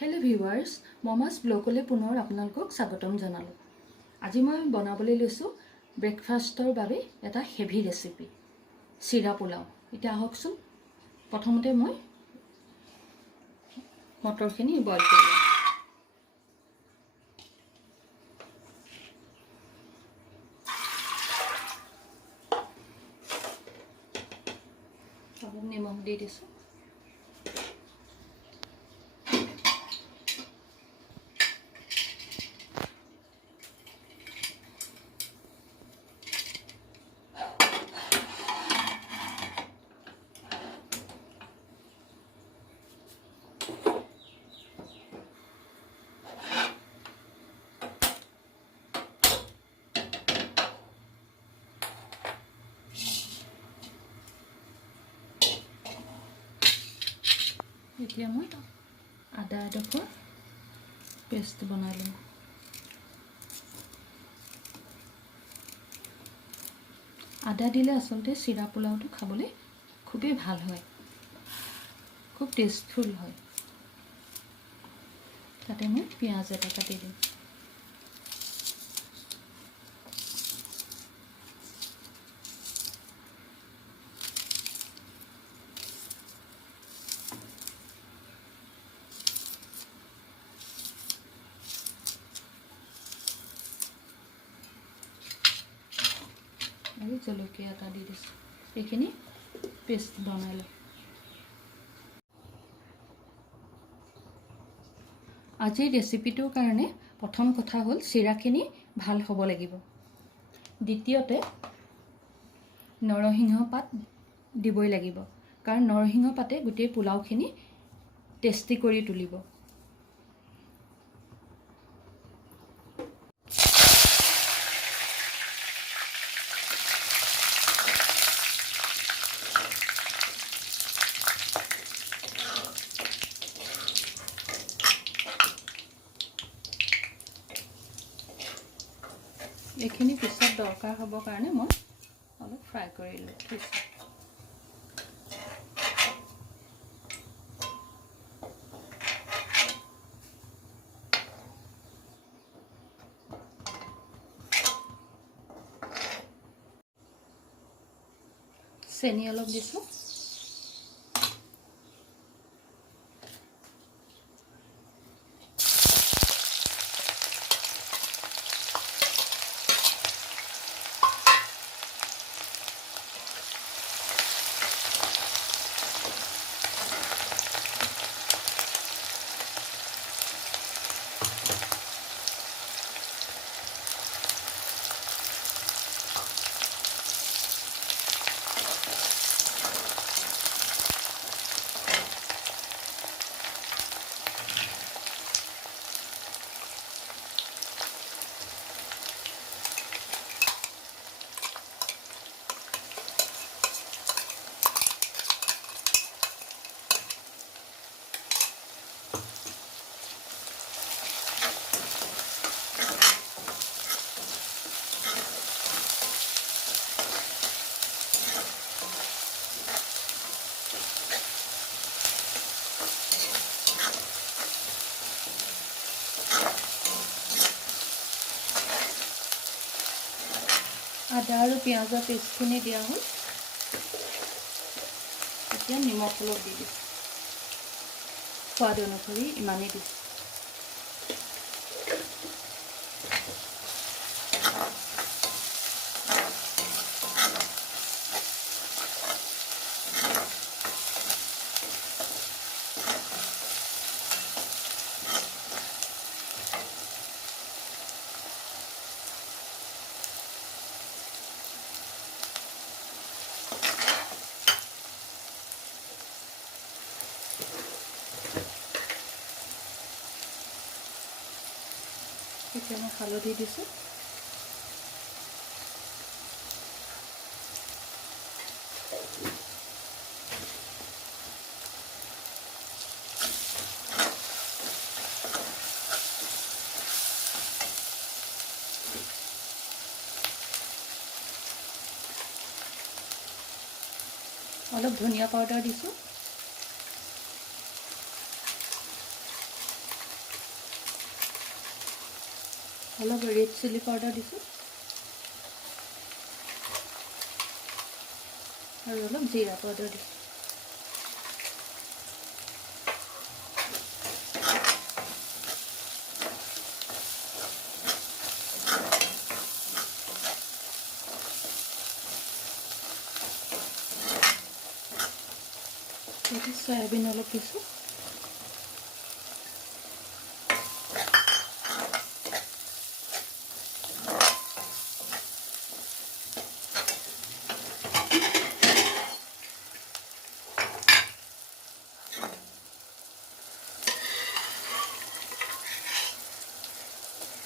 Hello' viewers, মমাছ ব্লগলৈ পুনৰ আপোনালোকক স্বাগতম জনালোঁ। আজি মই বনাবলৈ লৈছোঁ ব্ৰেকফাষ্টৰ বাবে এটা হেভি ৰেচিপি, চিৰা পোলাও। এতিয়া আহকচোন, প্ৰথমতে মই মটৰখিনি বইল কৰি লওঁ। অলপ নিমখ দি দিছোঁ। এতিয়া মই আদা এডোখৰ পেষ্ট বনাই লওঁ। আদা দিলে আচলতে চিৰা পোলাওটো খাবলৈ খুবেই ভাল হয়, খুব টেষ্টফুল হয়। তাতে মই পিঁয়াজ এটা কাটি দিম। আৰু জলকীয়া এটা দি দিছোঁ। এইখিনি পেষ্ট বনাই লওঁ। আজিৰ ৰেচিপিটোৰ কাৰণে প্ৰথম কথা হ'ল চিৰাখিনি ভাল হ'ব লাগিব। দ্বিতীয়তে নৰসিংহ পাত দিবই লাগিব, কাৰণ নৰসিংহ পাতে গোটেই পোলাওখিনি টেষ্টি কৰি তুলিব। এইখিনি পিছত দৰকাৰ হ'ব কাৰণে মই অলপ ফ্ৰাই কৰি থৈছোঁ। চেনি অলপ দিছোঁ। আদা আৰু পিঁয়াজৰ পেষ্টখিনি দিয়া হ'ল। এতিয়া নিমখ অলপ দি দিছোঁ, সোৱাদ অনুসৰি ইমানেই দিছোঁ। এতিয়া মই হালধি দিছোঁ। অলপ ধনিয়া পাউডাৰ দিছোঁ। অলপ ৰেড চিলি পাউডাৰ দিছোঁ আৰু অলপ জিৰা পাউডাৰ দিছোঁ। এতিয়া চয়াবিন অলপ দিছোঁ।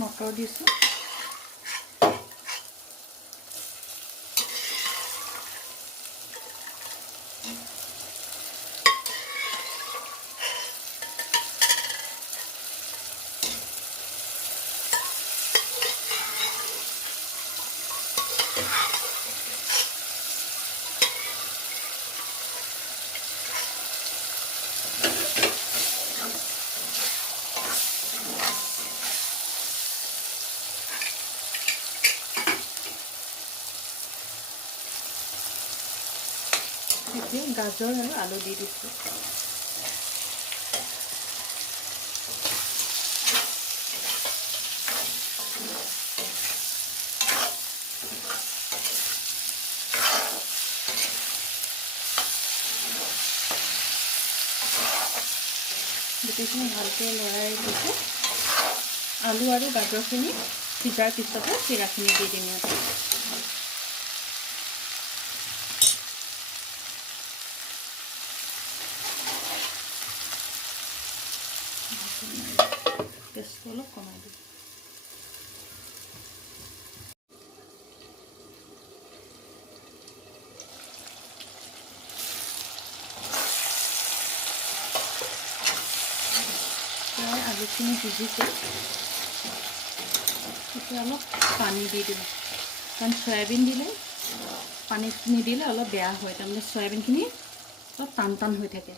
মটৰ দিছোঁ। এতিয়া গাজৰ আৰু আলু দি দিছোঁ। গোটেইখিনি ভালকৈ লৰাই দিছোঁ। আলু আৰু গাজৰখিনি সিজাৰ পিছতে চিৰাখিনি দি দিম ইয়াত। গেছটো অলপ কমাই দিম। প্ৰায় আলুখিনি সিজিছে। এতিয়া অলপ পানী দি দিম, কাৰণ চয়াবিন দিলে পানীখিনি দিলে অলপ বেয়া হয়, তাৰমানে চয়াবিনখিনি অলপ টান টান হৈ থাকে।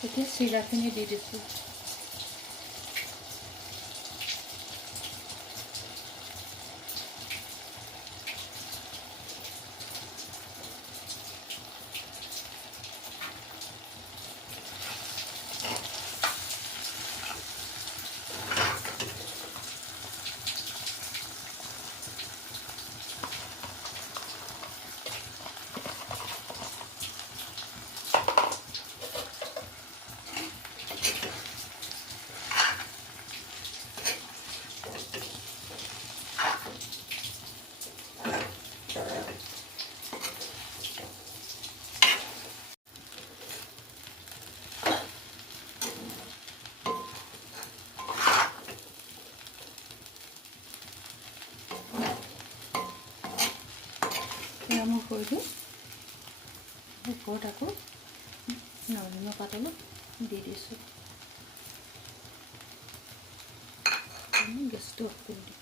এতিয়া চিৰাখিনি দি দিছোঁ। এয়া মই কৰিলোঁ। ওপৰত আকৌ নৰসিংহ পাত অলপ দি দিছোঁ। গেছটো অফ কৰি দিম।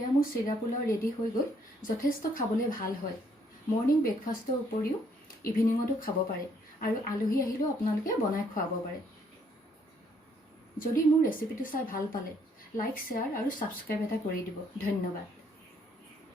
এয়া মোৰ চিৰা পোলাও ৰেডি হৈ গ'ল। যথেষ্ট খাবলৈ ভাল হয়। মৰ্ণিং ব্ৰেকফাষ্টৰ উপৰিও ইভিনিঙতো খাব পাৰে আৰু আলহী আহিলেও আপোনালোকে বনাই খুৱাব পাৰে। যদি মোৰ ৰেচিপিটো চাই ভাল পালে লাইক, শ্বেয়াৰ আৰু ছাবস্ক্ৰাইব এটা কৰি দিব। ধন্যবাদ।